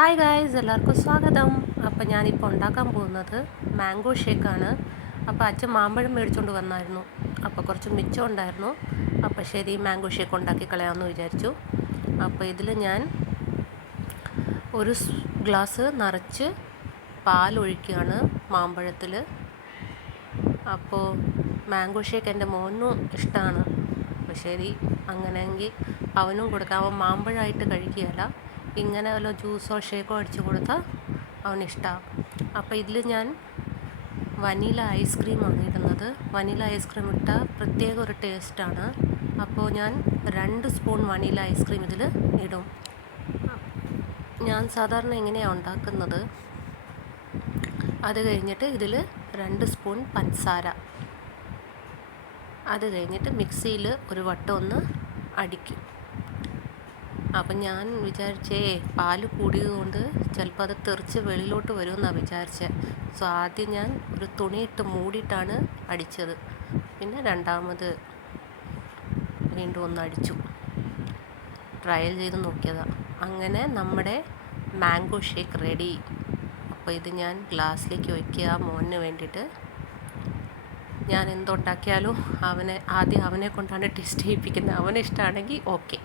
Hi guys, എല്ലാവർക്കും സ്വാഗതം. അപ്പോൾ ഞാനിപ്പോൾ ഉണ്ടാക്കാൻ പോകുന്നത് മാംഗോ ഷേക്കാണ്. അപ്പോൾ അച്ഛൻ മാമ്പഴം മേടിച്ചുകൊണ്ട് വന്നായിരുന്നു. അപ്പോൾ കുറച്ച് മിച്ചം ഉണ്ടായിരുന്നു. അപ്പോൾ ശരി, മാംഗോ ഷേക്ക് ഉണ്ടാക്കി കളയാമെന്ന് വിചാരിച്ചു. അപ്പോൾ ഇതിൽ ഞാൻ ഒരു ഗ്ലാസ് നിറച്ച് പാലൊഴിക്കുകയാണ് മാമ്പഴത്തിൽ. അപ്പോൾ മാംഗോ ഷേക്ക് എൻ്റെ മോനും ഇഷ്ടമാണ്. അപ്പോൾ ശരി, അങ്ങനെയെങ്കിൽ അവനും കൊടുക്കാം. അവൻ മാമ്പഴമായിട്ട് കഴിക്കുകയില്ല, ഇങ്ങനെ വല്ല ജ്യൂസോ ഷേക്കോ അടിച്ചു കൊടുത്താൽ അവനിഷ്ടമാണ്. അപ്പോൾ ഇതിൽ ഞാൻ വനില ഐസ്ക്രീമാണ് ഇടുന്നത്. വനില ഐസ്ക്രീം ഇട്ടാൽ പ്രത്യേക ഒരു ടേസ്റ്റാണ്. അപ്പോൾ ഞാൻ 2 സ്പൂൺ വനില ഐസ്ക്രീം ഇതിൽ ഇടും. ഞാൻ സാധാരണ എങ്ങനെയാണ് ഉണ്ടാക്കുന്നത്, അത് കഴിഞ്ഞിട്ട് ഇതിൽ 2 സ്പൂൺ പഞ്ചസാര, അത് കഴിഞ്ഞിട്ട് മിക്സിയിൽ ഒരു വട്ടം ഒന്ന് അടിക്കും. അപ്പം ഞാൻ വിചാരിച്ചേ പാല് കൂടിയതുകൊണ്ട് ചിലപ്പോൾ അത് തെറിച്ച് വെളിയിലോട്ട് വരുമെന്നാണ് വിചാരിച്ചത്. സോ ആദ്യം ഞാൻ ഒരു തുണിയിട്ട് മൂടിയിട്ടാണ് അടിച്ചത്. പിന്നെ രണ്ടാമത് വീണ്ടും ഒന്ന് അടിച്ചു, ട്രയൽ ചെയ്ത് നോക്കിയതാണ്. അങ്ങനെ നമ്മുടെ മാംഗോ ഷേക്ക് റെഡി. അപ്പോൾ ഇത് ഞാൻ ഗ്ലാസ്സിലേക്ക് വയ്ക്കുക മോന് വേണ്ടിയിട്ട്. ഞാൻ എന്തുണ്ടാക്കിയാലും ആദ്യം അവനെ കൊണ്ടാണ് ടെസ്റ്റ് ചെയ്യിപ്പിക്കുന്നത്. അവന് ഇഷ്ടമാണെങ്കിൽ ഓക്കെ.